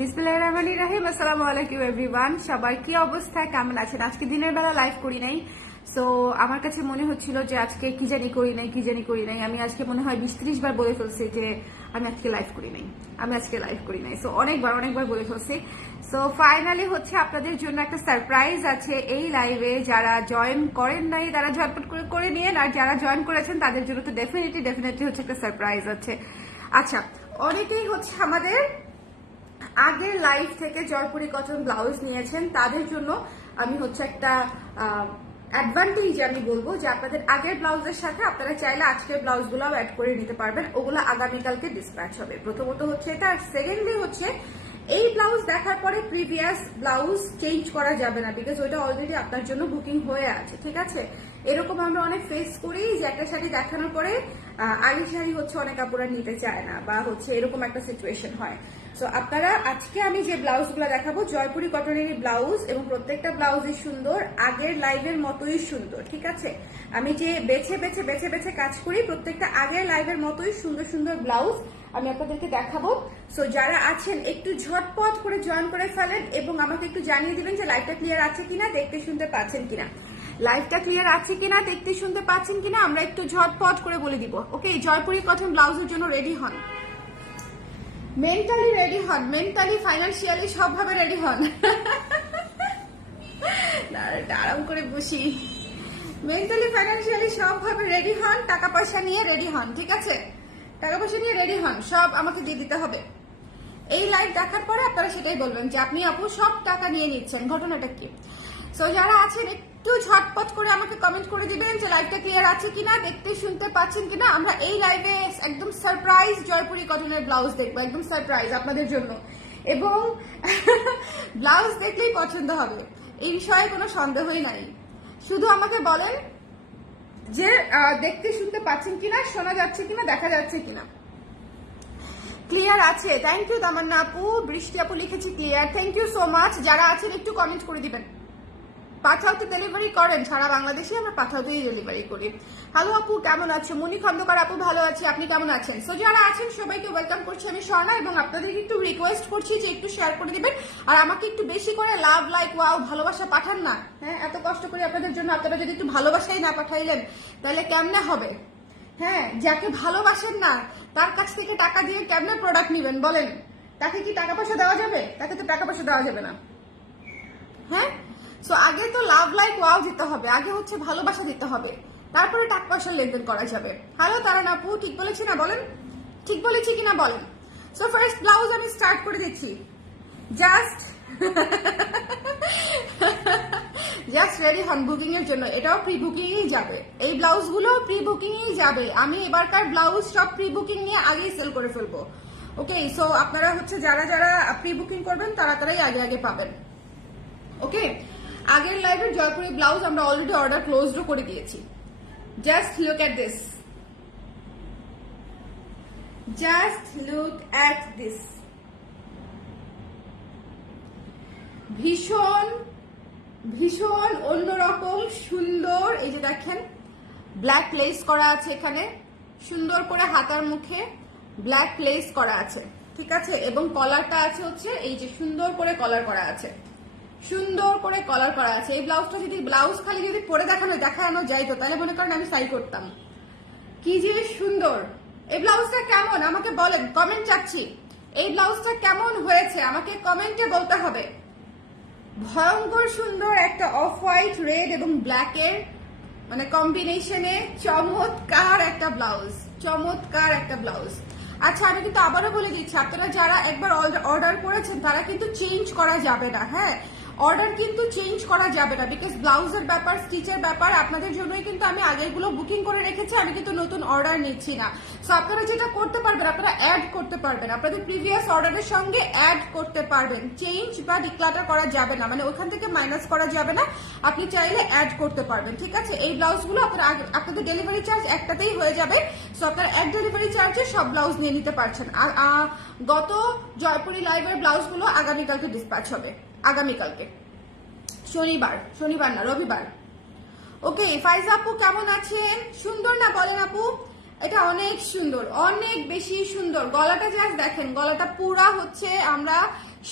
বিসমিল্লাহির রহমানির রহিম। আসসালামু আলাইকুম এভরিওয়ান। সবাই কি অবস্থা, কেমন আছেন? আজকে দিনের বেলা লাইভ করি নাই, সো আমার কাছে মনে হচ্ছিল যে আজকে কি জানি করি নাই। আমি আজকে মনে হয় 20-30 বার বলে ফেলছি যে আমি আজকে লাইভ করি নাই। সো অনেকবার বলে ফেলছি। সো ফাইনালি হচ্ছে আপনাদের জন্য একটা সারপ্রাইজ আছে এই লাইভে। যারা জয়েন করেন নাই তারা ঝটপট করে নিয়েন, আর যারা জয়েন করেছেন তাদের জন্য তো ডেফিনেটলি হচ্ছে একটা সারপ্রাইজ আছে। আচ্ছা, অনেকেই হচ্ছে আমাদের আগের লাইভ থেকে জয়পুরি কটন ব্লাউজ নিয়েছেন, তাদের জন্য আমি হচ্ছে একটা অ্যাডভান্টেজ আমি বলবো যে আপনাদের আগের ব্লাউজের সাথে আপনারা চাইলে আজকের ব্লাউজগুলো অ্যাড করে নিতে পারবেন। ওগুলো আগামীকালকে ডিসপ্যাচ হবে। প্রথমত হচ্ছে এটা, আর সেকেন্ডলি হচ্ছে এই ব্লাউজ দেখার পরে প্রিভিয়াস ব্লাউজ চেঞ্জ করা যাবে না, বিকজ ওইটা অলরেডি আপনার জন্য বুকিং হয়ে আছে। ঠিক আছে, এরকম আমরা অনেক ফেস করি যে একটা শাড়ি দেখানোর পরে আগের শাড়ি হচ্ছে অনেক আপুরা নিতে চায় না, বা হচ্ছে এরকম একটা সিচুয়েশন হয়। সো আপনারা আজকে আমি যে ব্লাউজগুলো দেখাবো জয়পুরি কটনেরই ব্লাউজ, এবং প্রত্যেকটা ব্লাউজই সুন্দর, আগের লাইভের মতোই সুন্দর। ঠিক আছে, আমি যে বেছে কাজ করি প্রত্যেকটা আগের লাইভের মতোই সুন্দর ব্লাউজ আমি আপনাদেরকে দেখাবো। সো যারা আছেন একটু ঝটপট করে জয়েন করে ফেলেন এবং আমাকে একটু জানিয়ে দিবেন যে লাইভটা ক্লিয়ার আছে কিনা, দেখতে শুনতে পাচ্ছেন কিনা। লাইভটা ক্লিয়ার আছে কিনা, দেখতে শুনতে পাচ্ছেন কিনা, আমরা একটু ঝটপট করে বলে দিব। ওকে, জয়পুরি কটন ব্লাউজের জন্য রেডি হন, মেন্টালি রেডি হন, মেন্টালি ফাইন্যান্সিয়ালি সবভাবে রেডি হন। আরাম করে বসি, মেন্টালি ফাইন্যান্সিয়ালি সবভাবে রেডি হন, টাকা পয়সা নিয়ে রেডি হন। ঠিক আছে, টাকা পয়সা নিয়ে রেডি হন, সব আমাকে দিয়ে দিতে হবে। এই লাইভ দেখার পরে আপনারা সেটাই বলবেন যে আপনি আপু সব টাকা নিয়ে নিচ্ছেন, ঘটনাটা কি। সো যারা আছেন একটু ঝটপট করে আমাকে কমেন্ট করে দিবেন যে লাইভটা ক্লিয়ার আছে কিনা, দেখতে শুনতে পাচ্ছেন কিনা। আমরা এই লাইভে একদম সারপ্রাইজ জয়পুরি কটনের ব্লাউজ দেখবো, একদম সারপ্রাইজ আপনাদের জন্য, এবং ব্লাউজ দেখলেই পছন্দ হবে, এই বিষয়ে কোনো সন্দেহই নাই। শুধু আমাকে বলেন যে দেখতে শুনতে পাচ্ছেন কিনা, শোনা যাচ্ছে কিনা, দেখা যাচ্ছে কিনা। ক্লিয়ার আছে? থ্যাংক ইউ তামান্না আপু, বৃষ্টি আপু লিখেছি clear, thank you so much. যারা আছেন একটু কমেন্ট করে দিবেন। পাঠাওতে ডেলিভারি করেন? সারা বাংলাদেশে আমরা পাঠাওতেই ডেলিভারি করি। হ্যালো আপু, কেমন আছো? মনি খন্দকার আপু, ভালো আছি, আপনি কেমন আছেন? সো যারা আছেন সবাইকে ওয়েলকাম করছি আমি স্বর্ণা, এবং আপনাদেরকে একটু রিকোয়েস্ট করছি যে একটু শেয়ার করে দিবেন, আর আমাকে একটু বেশি করে লাভ, লাইক, ওয়াও, ভালোবাসা পাঠান না। হ্যাঁ, এত কষ্ট করে আপনাদের জন্য, আপনারা যদি একটু ভালোবাসাই না পাঠাইলেন তাহলে কেমনে হবে? হ্যাঁ, যাকে ভালোবাসেন না তার কাছ থেকে টাকা দিয়ে কেমনে প্রোডাক্ট নিবেন বলেন? তাকে কি টাকা পয়সা দেওয়া যাবে? তাকে তো টাকা পয়সা দেওয়া যাবে না। হ্যাঁ, সো আগে তো লাভ, লাইক, ওয়াও দিতে হবে, আগে হচ্ছে ভালোবাসা দিতে হবে, তারপরে টাকা পয়সার লেনদেন করা যাবে। হ্যালো তারান আপু, ঠিক বলেছি না বলেন? ঠিক বলেছি কিনা বলেন? সো ফার্স্ট ব্লাউজ আমি স্টার্ট করে দিচ্ছি। জাস্ট রেডি হন বুকিং এর জন্য। এটাও প্রি বুকিংই যাবে, এই ব্লাউজগুলো প্রি বুকিংই যাবে। আমি এবারকার ব্লাউজ সব প্রি বুকিং নিয়ে আগেই সেল করে ফেলবো। ওকে, সো আপনারা হচ্ছে যারা প্রি বুকিং করবেন তারাই আগে পাবেন। ওকে, আগের লাইভের জয়পুরি ব্লাউজ আমরা অলরেডি অর্ডার ক্লোজড করে দিয়েছি। জাস্ট লুক এট দিস, ভীষণ অন্যরকম সুন্দর। এই যে দেখেন, ব্ল্যাক লেস করা আছে এখানে, সুন্দর করে হাতার মুখে ব্ল্যাক লেস করা আছে। ঠিক আছে, এবং কলারটা আছে হচ্ছে এই যে সুন্দর করে কলার করা আছে, এই ব্লাউজটা যদি খালি যদি পরে দেখানো যাইতো তাহলে মনে করেন আমি সাই করতাম। কি যে সুন্দর! এই ব্লাউজটা কেমন আমাকে বলেন, কমেন্ট চাচ্ছি। এই ব্লাউজটা কেমন হয়েছে আমাকে কমেন্টে বলতে হবে। ভয়ঙ্কর সুন্দর একটা অফ হোয়াইট, রেড এবং ব্ল্যাক এর মানে কম্বিনেশনে চমৎকার একটা ব্লাউজ। আচ্ছা, আমি কিন্তু আবারও বলে দিচ্ছি, আপনারা যারা একবার অর্ডার করেছেন তারা কিন্তু চেঞ্জ করা যাবে না। হ্যাঁ, অর্ডার কিন্তু চেঞ্জ করা যাবে না, বিকজ ব্লাউজের ব্যাপার, স্টিচের ব্যাপার, আপনাদের জন্যই কিন্তু আমি আগেরগুলো বুকিং করে রেখেছি, আমি কিন্তু নতুন অর্ডার নিচ্ছি না। সো আপনারা যেটা করতে পারবেন, আপনারা অ্যাড করতে পারবেন, আপনাদের প্রিভিয়াস অর্ডারের সঙ্গে অ্যাড করতে পারবেন। চেঞ্জ বা ডিক্লাটার করা যাবে না, মানে ওখান থেকে মাইনাস করা যাবে না, আপনি চাইলে অ্যাড করতে পারবেন। ঠিক আছে, এই ব্লাউজগুলো আপনাদের ডেলিভারি চার্জ একটাতেই হয়ে যাবে। সো আপনারা এক ডেলিভারি চার্জে সব ব্লাউজ নিয়ে নিতে পারছেন। আর গত জয়পুরি লাইভের ব্লাউজগুলো আগামীকালকে ডিসপ্যাচ হবে, আগামীকালকে শনিবার না, রবিবার। ওকে, ফাইজা আপু কেমন আছেন? সুন্দর না বলেন আপু? এটা অনেক সুন্দর, অনেক বেশি সুন্দর। গলাটা জাস্ট দেখেন, গলাটা পুরা হচ্ছে আমরা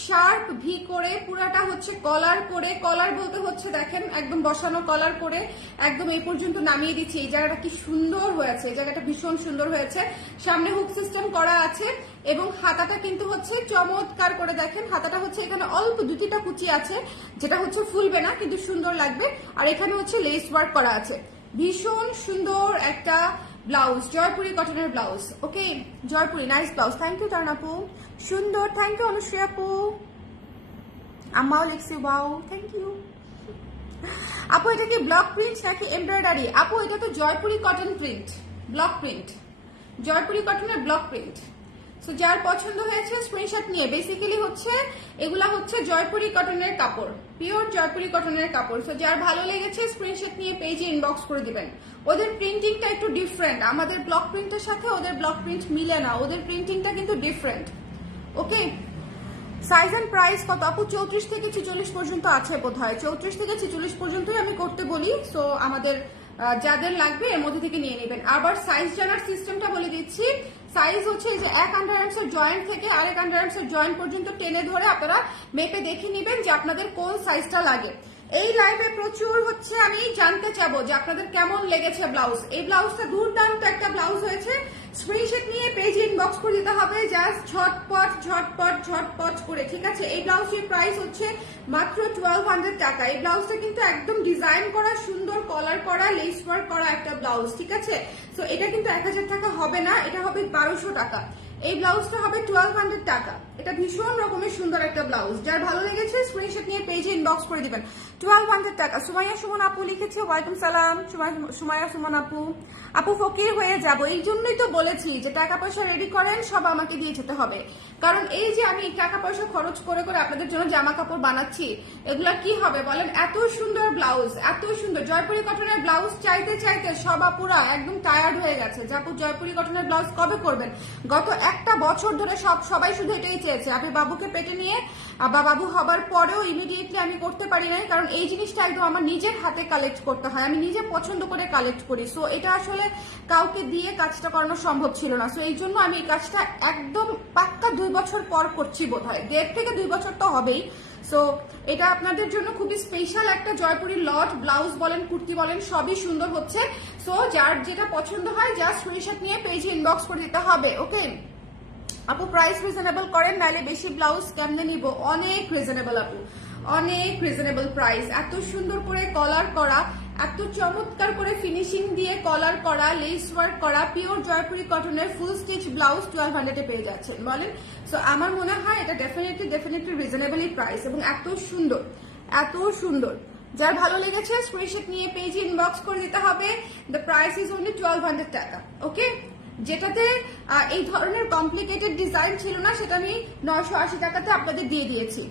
শার্প ভি করে, পুরাটা হচ্ছে কলার করে, কলার বলতে হচ্ছে দেখেন একদম বসানো কলার করে একদম এই পর্যন্ত নামিয়ে দিচ্ছি। এই জায়গাটা কি সুন্দর হয়েছে, এই জায়গাটা ভীষণ সুন্দর হয়েছে। সামনে হুক সিস্টেম করা আছে এবং হাতাটা কিন্তু হচ্ছে চমৎকার করে দেখেন, হাতাটা হচ্ছে এখানে অল্প দুটিটা কুচি আছে যেটা হচ্ছে ফুলবে না কিন্তু সুন্দর লাগবে। আর এখানে হচ্ছে লেস ওয়ার্ক করা আছে। ভীষণ সুন্দর একটা ব্লাউজ, জয়পুরি কটনের blouse. Okay, Jaipuri nice blouse. Thank you Taran আপু, সুন্দর। থ্যাংক ইউ অনুশ্রী আপু, আম্মাও লিখছি ওয়াও, থ্যাংক ইউ আপু। এটা কি ব্লক প্রিন্ট নাকি এমব্রয়ডারি? আপু এটা তো Jaipuri cotton print, block print, Jaipuri কটনের ব্লক প্রিন্ট। সো যার পছন্দ হয়েছে স্ক্রিনশট নিয়ে, বেসিক্যালি হচ্ছে এগুলা হচ্ছে জয়পুরি কটনের কাপড়, পিওর জয়পুরি কটনের কাপড়। সো যার ভালো লেগেছে স্ক্রিনশট নিয়ে পেজে ইনবক্স করে দিবেন। ওদের প্রিন্টিংটা একটু ডিফারেন্ট, আমাদের ব্লক প্রিন্টের সাথে ওদের ব্লক প্রিন্ট মিলে না, ওদের প্রিন্টিংটা কিন্তু different. Okay, size and price কত আপু? 34 থেকে 46 পর্যন্ত আছে বোধহয়, 34 থেকে 46 পর্যন্তই আমি করতে বলি। সো আমাদের যাদের লাগবে এর মধ্যে থেকে নিয়ে নেবেন। আবার সাইজ জানার সিস্টেমটা বলে দিচ্ছি। সাইজ হচ্ছে যে এক আন্ডারআর্মস এর জয়েন্ট থেকে আরেক আন্ডারআর্মস এর জয়েন্ট পর্যন্ত টেনে ধরে আপনারা মেপে দেখে নেবেন যে আপনাদের কোন সাইজটা লাগে। এই লাইভে প্রচুর হচ্ছে আমি জানতে চাবো যে আপনাদের কেমন লেগেছে ব্লাউজ। এই ব্লাউজটা দুর্দান্ত একটা ব্লাউজ হয়েছে। স্ক্রিনশট নিয়ে পেজে ইনবক্স করে দিতে হবে, জাস্ট ঝটপট ঝটপট ঝটপট করে, ঠিক আছে? এই ব্লাউজের প্রাইস হচ্ছে মাত্র 1200 টাকা। এই ব্লাউজটা কিন্তু একদম ডিজাইন করা, সুন্দর কলার করা, লেস ওয়ার্ক করা একটা ব্লাউজ, ঠিক আছে? সো এটা কিন্তু 1000 টাকা হবে না, এটা হবে 1200 টাকা। এই ব্লাউজটা হবে 1200 টাকা। এটা ভীষণ রকমের সুন্দর একটা ব্লাউজ। যার ভালো লেগেছে স্ক্রিনশট নিয়ে পেজে ইনবক্স করে দিবেন। 1200 টাকা। সুমাইয়া সুমন আপু লিখেছে, ওয়ালাইকুম সালাম। সুমাইয়া সুমন আপু, আপু ফকির হয়ে যাব, এই জন্যই তো বলেছি যে টাকা পয়সা রেডি করেন, সব আমাকে দিয়ে যেতে হবে। কারণ এই যে আমি টাকা পয়সা খরচ করে করে আপনাদের জন্য জামা কাপড় বানাচ্ছি, এগুলা কি হবে বলেন? এত সুন্দর ব্লাউজ, এত সুন্দর জয়পুরি কটনের ব্লাউজ চাইতে চাইতে সব আপুরা একদম টায়ার্ড হয়ে গেছে। যে আপু জয়পুরি কটনের ব্লাউজ কবে করবেন? গত একটা বছর ধরে সবাই শুধু এটাই চেয়েছে। আমি বাবুকে পেটে নিয়ে বা বাবু হবার পরেও ইমিডিয়েটলি আমি করতে পারি নাই, কারণ এই জিনিসটা একদম আমার নিজের হাতে কালেক্ট করতে হয়, আমি নিজে পছন্দ করে কালেক্ট করি। সো এটা আসলে কাউকে দিয়ে কাজটা করানো সম্ভব ছিল না। সো এই জন্য আমি এই কাজটা একদম পাক্কা 2 বছর পর করছি, বোধ হয় 1.5 থেকে 2 বছর তো হবেই। সো এটা আপনাদের জন্য খুবই স্পেশাল একটা জয়পুরি লট, ব্লাউজ বলেন কুর্তি বলেন সবই সুন্দর হচ্ছে। সো যার যেটা পছন্দ হয় জাস্ট স্ক্রিনশট নিয়ে পেজে ইনবক্স করে দিতে হবে। ওকে আপু, প্রাইস রিজনেবল করেন, নাহলে বেশি ব্লাউজ কেমনে নিব? অনেক রিজনেবল আপু, অনেক রিজনেবল প্রাইস। এত সুন্দর করে কলার করা, এত চমৎকার করে ফিনিশিং দিয়ে কলার করা, লেস ওয়ার্ক করা, পিওর জয়পুরি কটনের ফুল স্টিচ ব্লাউজ 1200 পেয়ে যাচ্ছেন বলেন। সো আমার মনে হয় এটা ডেফিনেটলি রিজনেবলই প্রাইস এবং এত সুন্দর, এত সুন্দর। যার ভালো লেগেছে স্ক্রিনশট নিয়ে পেজে ইনবক্স করে দিতে হবে। দ্য প্রাইস ইজ অনলি 1200 টাকা। ওকে, যেটাতে এই ধরনের কমপ্লিকেটেড ডিজাইন ছিল না, সেটা আমি 980 টাকাতে আপনাদের দিয়ে দিয়েছি,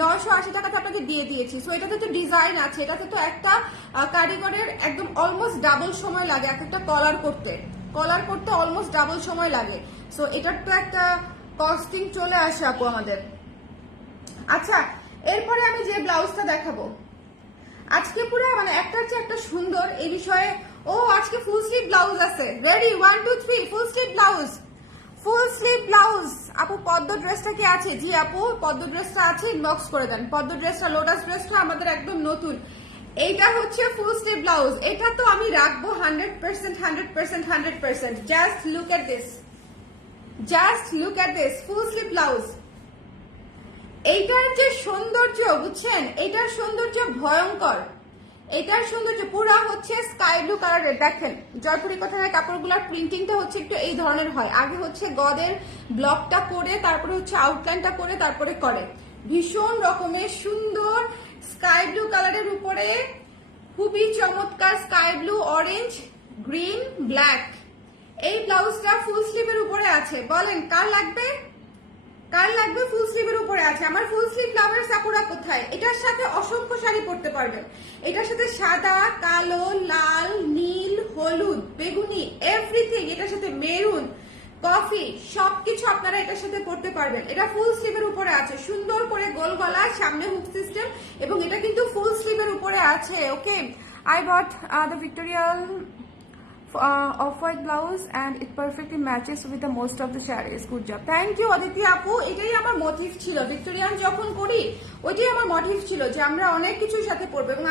980 টাকাতে আপনাকে দিয়ে দিয়েছি। সো এটাতে তো ডিজাইন আছে, এটাতে তো একটা কারিগরের একদম অলমোস্ট ডাবল সময় লাগে এক একটা কলার করতে অলমোস্ট ডাবল সময় লাগে। সো এটার তো একটা কস্টিং চলে আসে আপু আমাদের। আচ্ছা, এরপরে আমি যে ব্লাউজটা দেখাবো আজকে পুরো মানে একটার চেয়ে একটা সুন্দর, এই বিষয়ে আজকে ফুল স্লিভ ব্লাউজ আছে। Ready 1 2 3 full sleeve blouse, full sleeve blouse. আপু পদ্ম ড্রেসটা কি আছে? জি আপু পদ্ম ড্রেসটা আছে, ইনবক্স করে দেন। পদ্ম ড্রেসটা, লোটাস ড্রেসটা আমাদের একদম নতুন। এইটা হচ্ছে ফুল স্লিভ ব্লাউজ, এটা তো আমি রাখবো 100%। Just look at this, full sleeve blouse. এইটার যে সৌন্দর্য বুঝছেন, এইটার সৌন্দর্য ভয়ঙ্কর। এটার সৌন্দর্য পুরা হচ্ছে স্কাই ব্লু কালারের। দেখেন জয়পুরি কটনের কাপড়গুলোর প্রিন্টিংটা হচ্ছে একটু এই ধরনের হয়। আগে হচ্ছে গদের ব্লকটা করে, তারপরে হচ্ছে আউটলাইনটা করে, তারপরে করে। ভীষণ রকমের সুন্দর স্কাই ব্লু কালারের উপরে খুবই চমৎকার sky blue, orange, green, black. এই ব্লাউজটা ফুল স্লিভের উপরে আছে। বলেন কার লাগবে? ফুল স্লিভের উপরে আছে। আমার ফুল স্লিভ লাভার্স আপুরা কোথায়? এটার সাথে অসংখ্য শাড়ি পরতে পারবেন। এটার সাথে সাদা, কালো, লাল, নীল, হলুদ, বেগুনি, এভরিথিং। এটার সাথে মেরুন, কফি, সবকিছু আপনারা এটার সাথে পরতে পারবেন। এটা ফুল স্লিভের উপরে আছে, সুন্দর করে গোল গলা, সামনে হুক সিস্টেম, এবং এটা কিন্তু ফুল স্লিভের উপরে আছে। Okay, I bought the Victorian off-white blouse and it perfectly matches with the most of the sarees. Good job. Thank you Aditi আপু। এটাই আমার মোটিভ ছিল, ভিক্টোরিয়ান যখন করি ওইটাই আমার মোটিভ ছিল যে আমরা অনেক কিছুর সাথে পরবো, এবং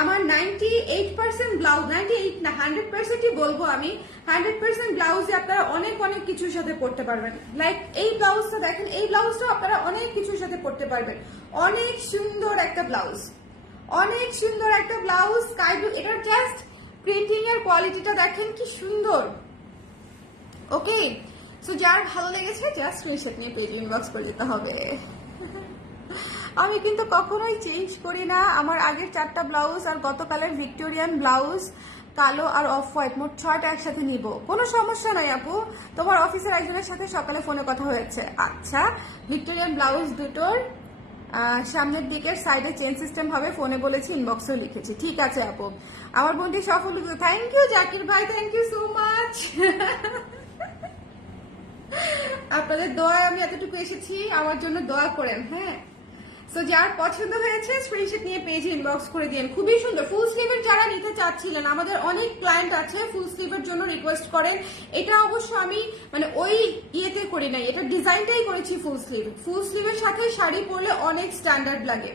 আমার 98% ব্লাউজ, 98 না 100%ই বলবো আমি, 100% ব্লাউজে আপনারা অনেক অনেক কিছুর সাথে পরতে পারবেন। লাইক এই ব্লাউজটা দেখেন, এই ব্লাউজটা আপনারা অনেক কিছুর সাথে পরতে পারবেন। অনেক সুন্দর একটা ব্লাউজ, অনেক সুন্দর একটা ব্লাউজ স্কাই ব্লু। এটার জাস্ট প্রিন্টিং এর কোয়ালিটিটা দেখেন কি সুন্দর। ওকে, সো যার ভালো লেগেছে জাস্ট স্ক্রিনশট নিয়ে পেজ ইনবক্স করে দিতে হবে। আমি কিন্তু কখনোই চেঞ্জ করি না। আমার আগের 4টা ব্লাউজ আর গতকালের ভিক্টোরিয়ান ব্লাউজ কালো আর অফ হোয়াইট, মোট 6টা একসাথে নিব, কোনো সমস্যা নাই আপু। তোমার অফিসের একজনের সাথে সকালে ফোনে কথা হয়েছে। আচ্ছা, ভিক্টোরিয়ান ব্লাউজ দুটোর সামনের দিকের সাইডে চেন সিস্টেম হবে, ফোনে বলেছি, ইনবক্সেও লিখেছি। ঠিক আছে আপু, আমার বোনটি সফল। থ্যাংক ইউ জাকির ভাই, থ্যাংক ইউ সো মাচ। আপনাদের দোয়ায় আমি এতটুকু এসেছি, আমার জন্য দোয়া করেন। হ্যাঁ, সো যার পছন্দ হয়েছে স্ক্রিনশট নিয়ে পেজে ইনবক্স করে দিন। খুবই সুন্দর। ফুল স্লিভের যারা নিতে চাচ্ছিলেন, আমাদের অনেক ক্লায়েন্ট আছে ফুল স্লিভের জন্য রিকোয়েস্ট করেন। এটা অবশ্য আমি মানে ওই ইয়েতে করি নাই, এটা ডিজাইনটাই করেছি ফুল স্লিভ। ফুল স্লিভের সাথে শাড়ি পরলে অনেক স্ট্যান্ডার্ড লাগে,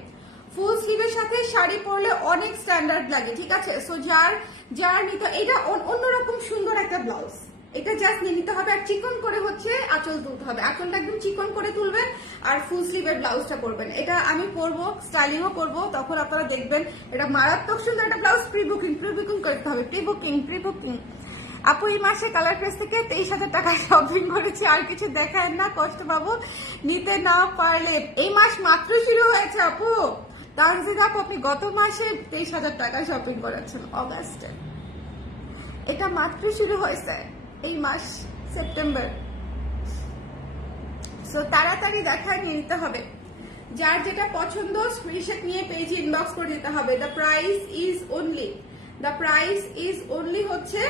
ফুল স্লিভের সাথে শাড়ি পরলে অনেক স্ট্যান্ডার্ড লাগে। ঠিক আছে, সো যার নিতে, এটা অন্যরকম সুন্দর একটা ব্লাউজ। এটা জাস্ট নিতে হবে, আর চিকন করে হচ্ছে আঁচল তুলতে হবে। আঁচলটা একদম চিকন করে তুলবেন আর ফুল স্লিভের ব্লাউজটা পরবেন। এটা আমি পরবো, স্টাইলিংও করবো, তখন আপনারা দেখবেন এটা মারাত্মক সুন্দর একটা ব্লাউজ। প্রি বুকিং করতে হবে, প্রি বুকিং। আপু এই মাসে কালার প্রেস থেকে 23,000 টাকা শপিং করেছি, আর কিছু দেখায় না, কষ্ট পাবো নিতে না পারলে। এই মাস মাত্র শুরু হয়েছে আপু। তানজিদ আপু, আপনি গত মাসে 23,000 টাকা শপিং করেছেন অগাস্টে, এটা মাত্র শুরু হয়েছে এই মাস সেপ্টেম্বর। সো তাড়াতাড়ি দেখায় নিয়ে নিতে হবে। যার যেটা পছন্দ স্ক্রিনশট নিয়ে পেজে ইনবক্স করে দিতে হবে। দ্য প্রাইস ইজ অনলি হচ্ছে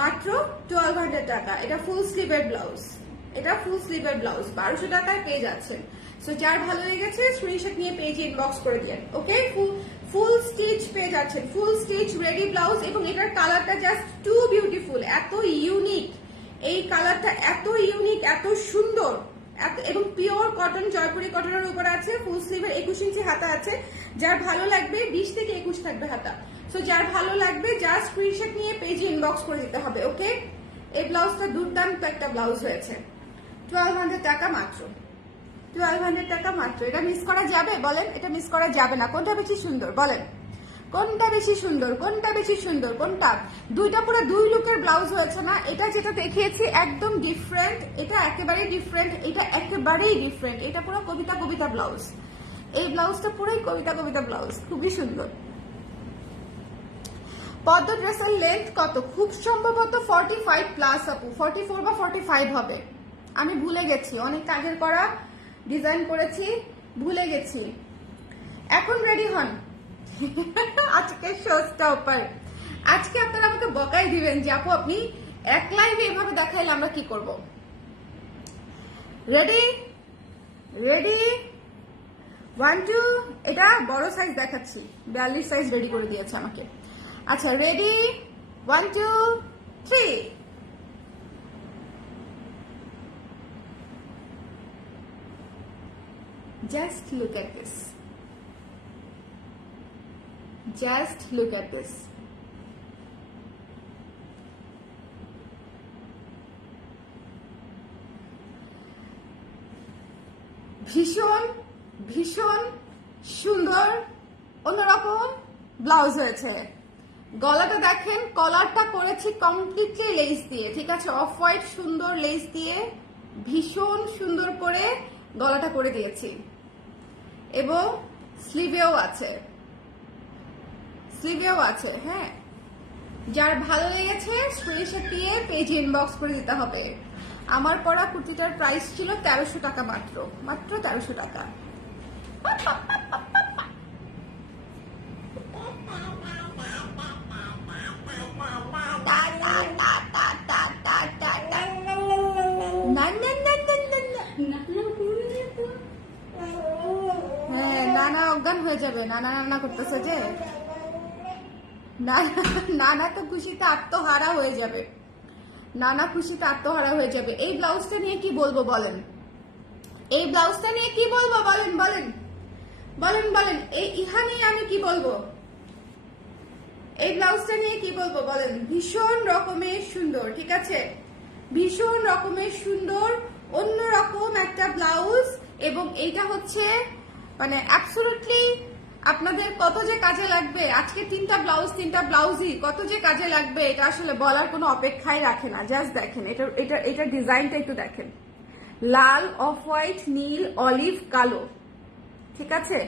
মাত্র 1200 টাকা। এটা ফুল স্লিভের ব্লাউজ, 1200 টাকায় পেয়ে যাচ্ছেন। সো যার ভালো লেগেছে স্ক্রিনশট নিয়ে পেজে ইনবক্স করে দিন। ওকে, ফুল স্টিচ পেয়ে যাচ্ছেন, ফুল স্টিচ রেডি ব্লাউজ, এবং এটার কালারটা জাস্ট টু বিউটিফুল, এত ইউনিক। এই কালারটা এত ইউনিক, এত সুন্দর, এবং পিওর কটন, জয়পুরি কটনের উপর আছে। ফুল স্লিভের 21 ইঞ্চি হাতা আছে। যার ভালো লাগবে 20 থেকে 21 থাকবে হাতা। সো যার ভালো লাগবে জাস্ট স্ক্রিনশট নিয়ে পেজে ইনবক্স করে দিতে হবে। ওকে, এই ব্লাউজটা দুর্দান্ত একটা ব্লাউজ হয়েছে। 1200 টাকা মাত্র, 1200 টাকা মাত্র। এটা মিস করা যাবে বলেন? এটা মিস করা যাবে না। কোনটা বেশি সুন্দর বলেন? কোনটা বেশি সুন্দর? কোনটা? দুইটা পুরো 2 লুকের ব্লাউজ হয়েছে না? এটা যেটা দেখিয়েছি একদম ডিফারেন্ট, এটা একেবারেই ডিফারেন্ট, এটা পুরো কবিতা ব্লাউজ। এই ব্লাউজটা পুরোই কবিতা ব্লাউজ, খুবই সুন্দর। পদ্ম ড্রেসের লেন্থ কত? খুব সম্ভবত 45 প্লাস আপু, 44 বা 45 হবে। আমি ভুলে গেছি, অনেক কাজের করা ডিজাইন করেছি, ভুলে গেছি। এখন রেডি হন। আজকে শো স্টপার। আজকে আপনারা আমাকে বকাই দিবেন যে আপু আপনি এক লাইভে এভাবে দেখাইলে আমরা কি করব। রেডি 1 2। এটা বড় সাইজ দেখাচ্ছি, 42 সাইজ রেডি করে দিয়েছে আমাকে। আচ্ছা, ready 1 2 3। Just look at this. ভীষণ সুন্দর অন্যরকম ব্লাউজ হয়েছে। গলাটা দেখেন, কলারটা করেছি কমপ্লিটলি লেস দিয়ে। ঠিক আছে, অফ হোয়াইট সুন্দর লেস দিয়ে ভীষণ সুন্দর করে গলাটা করে দিয়েছি, এবং স্লিভেও আছে। হ্যাঁ, যার ভালো লেগেছে স্ক্রিনশট দিয়ে পেজ ইনবক্স করে দিতে হবে। আমার পরা কুর্তিটার প্রাইস ছিল 1300 টাকা মাত্র 1300 টাকা। হ্যাঁ, নানা অজ্ঞান হয়ে যাবে, নানা করতেছে যে। না নানা তো খুশিতে আত্মহারা হয়ে যাবে, নানা খুশিতে আত্মহারা হয়ে যাবে। এই ব্লাউজটা নিয়ে কি বলবো বলেন, এই ব্লাউজটা নিয়ে কি বলবো বলেন বলেন বলেন বলেন, এই ইহা নিয়ে আমি কি বলবো, এই ব্লাউজটা নিয়ে কি বলবো বলেন। ভীষণ রকমের সুন্দর, ঠিক আছে, ভীষণ রকমের সুন্দর, অন্যরকম একটা ব্লাউজ। এবং এইটা হচ্ছে মানে অ্যাবসলিউটলি আপনাদের কত যে কাজে লাগবে, আজকে তিনটা ব্লাউজই কত যে কাজে লাগবে এটা আসলে বলার কোনো অপেক্ষাই রাখে না। জাস্ট দেখেন এটা এটা এটা ডিজাইনটা একটু দেখেন, লাল, অফ হোয়াইট, নীল, অলিভ, কালো, ঠিক আছে।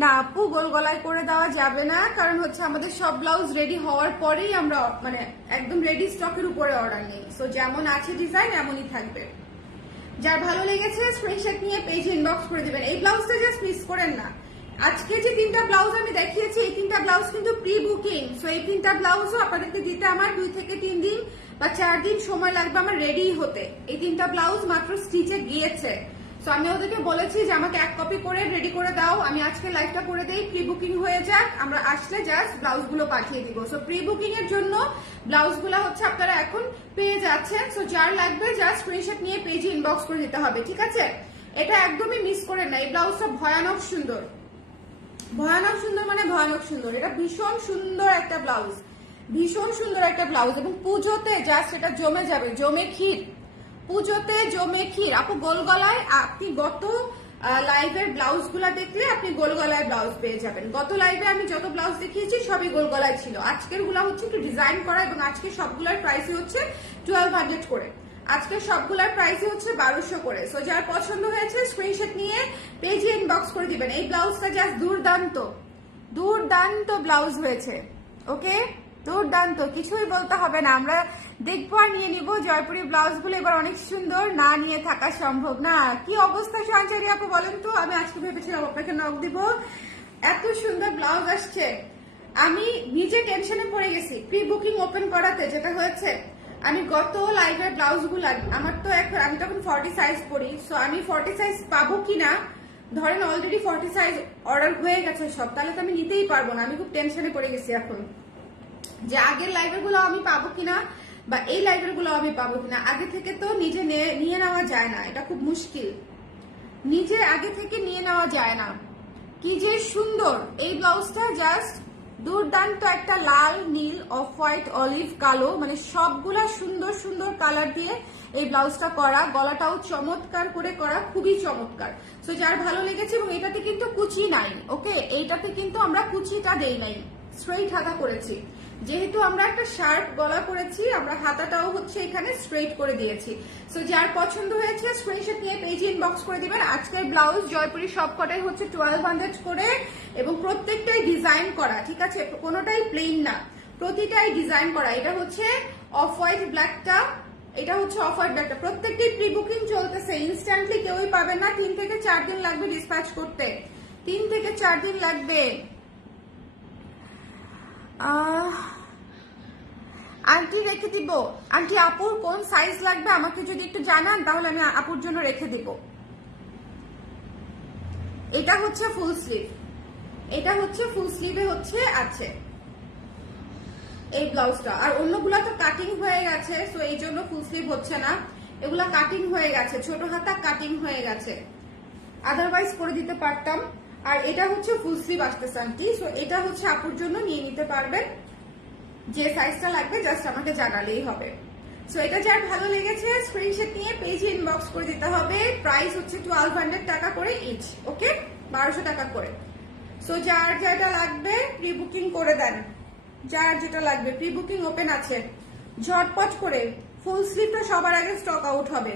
না আপু গোল গলায় করে দেওয়া যাবে না, কারণ হচ্ছে আমাদের সব ব্লাউজ রেডি হওয়ার পরেই আমরা মানে একদম রেডি স্টকের উপরে অর্ডার নিই। সো যেমন আছে ডিজাইন এমনই থাকবে। যার ভালো লেগেছে স্ক্রিনশট নিয়ে পেজে ইনবক্স করে দিবেন। এই ব্লাউজটা জাস্ট মিস করেন না। আজকে যে তিনটা ব্লাউজ আমি দেখিয়েছি এই তিনটা ব্লাউজ কিন্তু প্রি বুকিং। সো এই তিনটা ব্লাউজও আপনাদেরকে দিতে আমার 2 থেকে 3 দিন বা 4 দিন সময় লাগবে আমার রেডি হতে। এই তিনটা ব্লাউজ মাত্র স্টিচে গিয়েছে। সো আমি ওদেরকে বলেছি যে আমাকে 1 কপি করে রেডি করে দাও, আমি আজকে লাইভটা করে দেই, প্রি বুকিং হয়ে যাক, আমরা আসলে জাস্ট ব্লাউজগুলো পাঠিয়ে দিব। সো প্রি বুকিং এর জন্য ব্লাউজগুলো হচ্ছে আপনারা এখন পেয়ে যাচ্ছেন। সো যার লাগবে জাস্ট স্ক্রিনশট নিয়ে পেজে ইনবক্স করে দিতে হবে, ঠিক আছে। এটা একদমই মিস করেন না, এই ব্লাউজটা ভয়ানক সুন্দর, ভয়ানক সুন্দর মানে ভয়ানক সুন্দর। এটা ভীষণ সুন্দর একটা ব্লাউজ, ভীষণ সুন্দর একটা ব্লাউজ। এবং পুজোতে জাস্ট এটা জমে যাবে, জমে ক্ষীর, পুজোতে জমে ক্ষীর। আপু গোল গলায় আপনি গত লাইভের ব্লাউজ গুলা দেখলে আপনি গোল গলায় ব্লাউজ পেয়ে যাবেন। গত লাইভে আমি যত ব্লাউজ দেখিয়েছি সবই গোল গলায় ছিল। আজকের গুলা হচ্ছে একটু ডিজাইন করা এবং আজকে সবগুলোর প্রাইসই হচ্ছে 1200 করে, আজকে সবগুলোর প্রাইসই হচ্ছে 1200 করে। সো যার পছন্দ হয়েছে স্ক্রিনশট নিয়ে পেজে ইনবক্স করে দিবেন। এই ব্লাউজটা জাস্ট দুর্দান্ত, দুর্দান্ত ব্লাউজ হয়েছে, ওকে, দুর্দান্ত, কিছুই বলতে হবে না, আমরা দেখবো আর নিয়ে নিবো। জয়পুরি ব্লাউজ গুলো এবার অনেক সুন্দর, না নিয়ে থাকা সম্ভব না। কি অবস্থা সঞ্চারী আপু বলেন তো, আমি আজকে ভেবেছিলাম আপনাকে নক দিব, এত সুন্দর ব্লাউজ আসছে। আমি নিজে টেনশনে পড়ে গেছি প্রি বুকিং ওপেন করাতে। যেটা হয়েছে আমি গত লাইভের ব্লাউজ গুলা আমার তো এখন, আমি তখন 40 সাইজ পরি, সো আমি 40 সাইজ পাবো কিনা, ধরেন অলরেডি 40 সাইজ অর্ডার হয়ে গেছে সব, তাহলে তো আমি নিতেই পারবো না। আমি খুব টেনশনে পড়ে গেছি এখন যে আগের লাইভের গুলো আমি পাবো কিনা বা এই লাইভের গুলো আমি পাবো কিনা। আগে থেকে তো নিজে নিয়ে নেওয়া যায় না, এটা খুব মুশকিল, নিজে আগে থেকে নিয়ে নেওয়া যায় না। কি যে সুন্দর এই ব্লাউজটা, জাস্ট দুর্দান্ত একটা লাল, নীল, অফ হোয়াইট, অলিভ, কালো, মানে সবগুলা সুন্দর সুন্দর কালার দিয়ে এই ব্লাউজটা করা। গলাটাও চমৎকার করে করা, খুবই চমৎকার। সো যার ভালো লেগেছে, এবং এটাতে কিন্তু কুচি নাই, ওকে, এইটাতে কিন্তু আমরা কুচিটা দেই নাই, স্ট্রেইট হাতা করেছি। যেহেতু আমরা একটা শার্ট গলা করেছি, আমরা হাতাটাও হচ্ছে এখানে স্ট্রেইট করে দিয়েছি। সো যার পছন্দ হয়েছে স্ক্রিনশট নিয়ে পেজে ইনবক্স করে দিবেন। আজকের ব্লাউজ জয়পুরি সবকটাই হচ্ছে 1200 করে এবং প্রত্যেকটাই ডিজাইন করা, ঠিক আছে, কোনোটাই প্লেন না, প্রতিটাই ডিজাইন করা। এটা হচ্ছে অফ হোয়াইট ব্ল্যাকটা, এটা হচ্ছে অফ হোয়াইট ব্ল্যাকটা, প্রত্যেকটাই প্রি বুকিং চলতেছে, ইনস্ট্যান্টলি কেউই পাবেন না, 3 থেকে 4 দিন লাগবে ডিসপ্যাচ করতে, 3 থেকে 4 দিন লাগবে। আন্টি রেখে দিব, আন্টি আপুর কোন সাইজ লাগবে আমাকে যদি একটু জানান তাহলে আমি আপুর জন্য রেখে দিব। এটা হচ্ছে ফুল স্লিভ, এটা হচ্ছে ফুল স্লিভে হচ্ছে আছে এই ব্লাউজটা, আর অন্যগুলা তো কাটিং হয়ে গেছে, সো এই জন্য ফুল স্লিভ হচ্ছে না, এগুলা কাটিং হয়ে গেছে, ছোট হাতা কাটিং হয়ে গেছে, আদারওয়াইজ করে দিতে পারতাম। আর এটা হচ্ছে ফুল স্লিভ আসতেছে আন্টি, সো এটা হচ্ছে আপুর জন্য নিয়ে নিতে পারবেন, যে সাইজটা লাগবে জাস্ট আমাকে জানালেই হবে। সো এটা যার ভালো লেগেছে স্ক্রিনশট নিয়ে পেজে ইনবক্স করে দিতে হবে। প্রাইস হচ্ছে 1200 টাকা করে ইচ, ওকে, 1200 টাকা করে। সো যার যেটা লাগবে প্রি বুকিং করে দেন, যার যেটা লাগবে প্রি বুকিং ওপেন আছে, ঝটপট করে। ফুল স্লিভটা সবার আগে স্টক আউট হবে,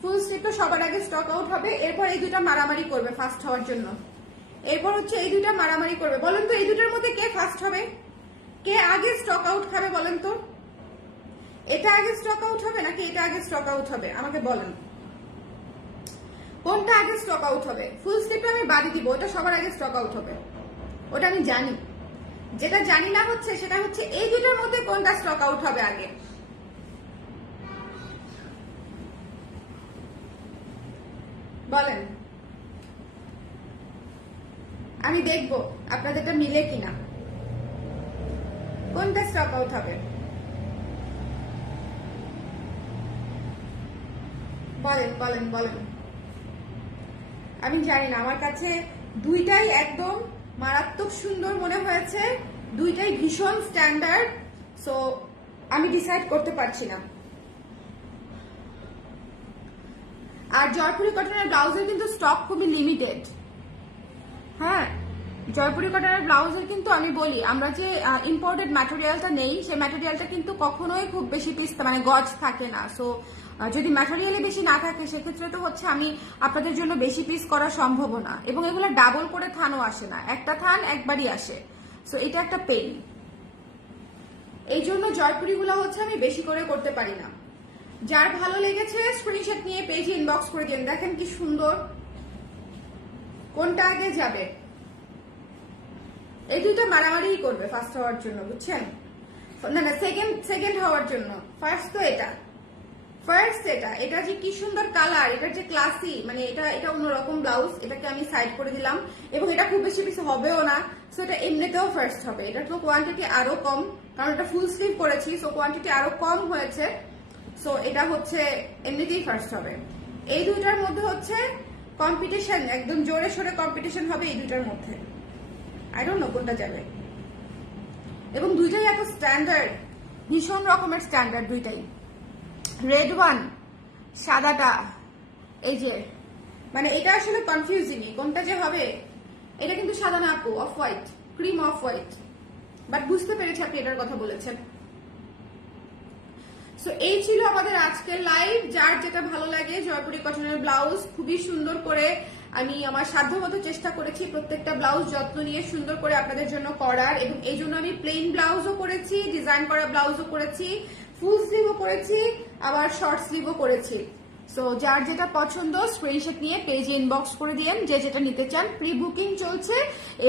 ফুল স্লিভটা সবার আগে স্টক আউট হবে। এরপর এই দুটা মারামারি করবে ফার্স্ট হওয়ার জন্য, এরপর হচ্ছে এই দুটা মারামারি করবে। বলেন তো এই দুটার মধ্যে কে ফার্স্ট হবে, কে আগে স্টক আউট খাবে বলেন তো? এটা আগে স্টক আউট হবে নাকি এটা আগে স্টক আউট হবে আমাকে বলেন, কোনটা আগে স্টক আউট হবে? ফুল স্লিভটা আমি বাড়ি দিব, ওটা সবার আগে স্টক আউট হবে, ওটা আমি জানি। যেটা জানি না হচ্ছে সেটা হচ্ছে এই দুটার মধ্যে কোনটা স্টক আউট হবে আগে। বলেন, আমি দেখবো আপনাদেরটা মিলে কিনা। কোনটা স্টক আউট হবে বলেন বলেন বলেন। আমি জানি না, আমার কাছে দুইটাই একদম মারাত্মক সুন্দর মনে হয়েছে, দুইটাই ভীষণ স্ট্যান্ডার্ড। সো আমি ডিসাইড করতে পারছি না। আর জয়পুরি কটনের ব্লাউজের কিন্তু স্টক খুবই লিমিটেড। হ্যাঁ, জয়পুরি কটনের ব্লাউজের কিন্তু আমি বলি, আমরা যে ইম্পোর্টেড ম্যাটেরিয়ালটা নেই, সেই ম্যাটেরিয়ালটা কিন্তু কখনোই খুব বেশি পিস মানে গজ থাকে না। সো যদি ম্যাটেরিয়ালে বেশি না থাকে সেক্ষেত্রে তো হচ্ছে আমি আপনাদের জন্য বেশি পিস করা সম্ভব না, এবং এগুলো ডাবল করে থানও আসে না, একটা থান একবারই আসে। সো এটা একটা পেইন, এই জন্য জয়পুরিগুলো হচ্ছে আমি বেশি করে করতে পারি না। যার ভালো লেগেছে স্ক্রিনশট নিয়ে পেজে ইনবক্স করে দিন। দেখেন কি সুন্দর, কোনটা আগে যাবে? এই দুটো মারামারিই করবে ফার্স্ট হওয়ার জন্য, বুঝছেন? না না, সেকেন্ড হওয়ার জন্য। ফার্স্ট তো এটা, ফার্স্ট এটা যে কি সুন্দর কালার, এটার যে ক্লাসি, মানে এটা অন্যরকম ব্লাউজ, এটাকে আমি সাইড করে দিলাম, এবং এটা খুব বেশি বেশি হবেও না। সো এটা এমনিতেও ফার্স্ট হবে। এটা তো কোয়ান্টিটি আরো কম, কারণ এটা ফুল স্লিভ করেছি, সো কোয়ান্টিটি আরো কম হয়েছে। সো এটা হচ্ছে এমনিতেই ফার্স্ট হবে। এই দুইটার মধ্যে হচ্ছে কম্পিটিশন, একদম জোরে সোরে কম্পিটিশন হবে এই দুইটার মধ্যে। আই ডোন্ট নো কোনটা যাবে, এবং দুইটাই এত স্ট্যান্ডার্ড, ভীষণ রকমের স্ট্যান্ডার্ড দুইটাই। রেড ওয়ান, সাদাটা, এই যে মানে এটা আসলে কনফিউজিং কোনটা যে হবে। এটা কিন্তু সাদা না আপু, off white, cream off white, but বুঝতে পেরেছি আপনি এটার কথা বলেছেন। সো এই ছিল আমাদের আজকের লাইভ। যার যেটা ভালো লাগে, জয়পুরি কটনের ব্লাউজ খুবই সুন্দর করে আমি আমার সাধ্যমতো চেষ্টা করেছি প্রত্যেকটা ব্লাউজ যত্ন নিয়ে সুন্দর করে আপনাদের জন্য করার, এবং এই জন্য আমি প্লেন ব্লাউজও করেছি, ডিজাইন করা ব্লাউজও করেছি, ফুল স্লিভও করেছি, আবার শর্ট স্লিভও করেছি। সো যার যেটা পছন্দ স্ক্রিনশট নিয়ে পেজে ইনবক্স করে দিয়েন, যে যেটা নিতে চান। প্রি বুকিং চলছে,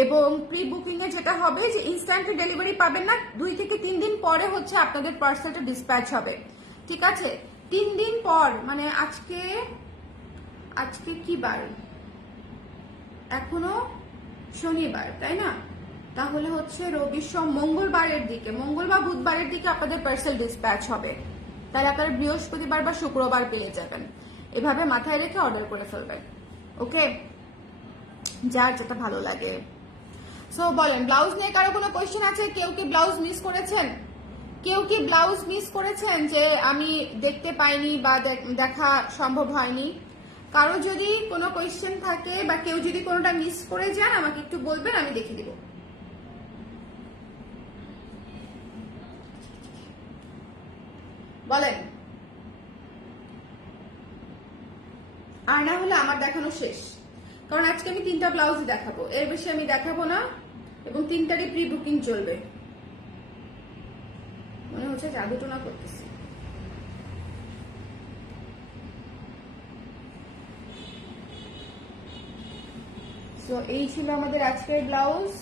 এবং প্রি বুকিং এ যেটা হবে যে ইনস্ট্যান্ট ডেলিভারি পাবেন না, 2 থেকে 3 দিন পরে হচ্ছে আপনাদের পার্সেলটা ডিসপ্যাচ হবে। ঠিক আছে, 3 দিন পর, মানে আজকে কি বার? এখনো শনিবার, তাই না? তাহলে হচ্ছে রবি সোম মঙ্গলবারের দিকে, মঙ্গল বা বুধবারের দিকে আপনাদের পার্সেল ডিসপ্যাচ হবে। তাহলে আপনারা বৃহস্পতিবার বা শুক্রবার পেয়ে যাবেন। এভাবে মাথায় রেখে অর্ডার করে ফেলবেন। ওকে, যার যেটা ভালো লাগে। সো বলেন, ব্লাউজ নিয়ে কারো কোনো কোয়েশ্চেন আছে? কেউ কি ব্লাউজ মিস করেছেন? কেউ কি ব্লাউজ মিস করেছেন যে আমি দেখতে পাইনি বা দেখা সম্ভব হয়নি? কারো যদি কোনো কোয়েশ্চেন থাকে বা কেউ যদি কোনোটা মিস করে যান, আমাকে একটু বলবেন, আমি দেখে দিব। বলেন, আর না হলে আমার দেখানো শেষ, কারণ আজকে আমি 3টা ব্লাউজই দেখাবো, এর বেশি আমি দেখাবো না, এবং 3টারই প্রি বুকিং চলবে। মনে হচ্ছে জাদুটোনা করতেছি। সো এই ছিল আমাদের আজকের ব্লাউজ।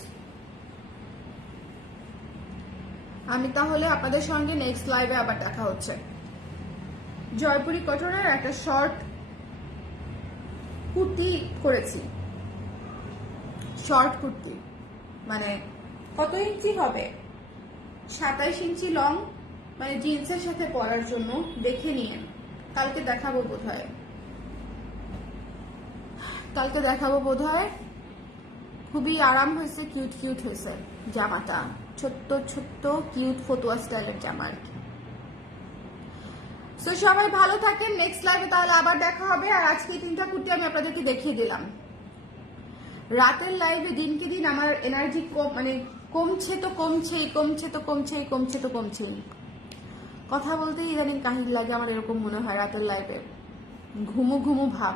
আমি তাহলে আপনাদের সঙ্গে নেক্সট লাইভে আবার দেখা হচ্ছে। জয়পুরি কটনের একটা শর্ট কুর্তি করেছি, শর্ট কুর্তি, মানে কত ইঞ্চি হবে? 27 ইঞ্চি লং, মানে জিন্সের সাথে পরার জন্য। দেখে নিয়ে কালকে দেখাবো বোধহয়, খুবই আরাম হয়েছে, কিউট কিউট হয়েছে জামাটা, ছোট্ট ছোট্ট কিউট ফতুয়া স্টাইলের জামা আর কি। সো সবাই ভালো থাকেন, নেক্সট লাইভে তাহলে আবার দেখা হবে। আর আজকে 3টা কুর্তি আমি আপনাদেরকে দেখিয়ে দিলাম। রাতের লাইভে দিনকে দিন আমার এনার্জি মানে কমছে তো কমছেই, কথা বলতেই ইদানিং কাহিনী লাগে আমার, এরকম মনে হয় রাতের লাইভে ঘুমু ঘুমু ভাব।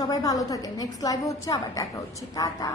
সবাই ভালো থাকেন, নেক্সট লাইভে হচ্ছে আবার দেখা হচ্ছে, টাটা।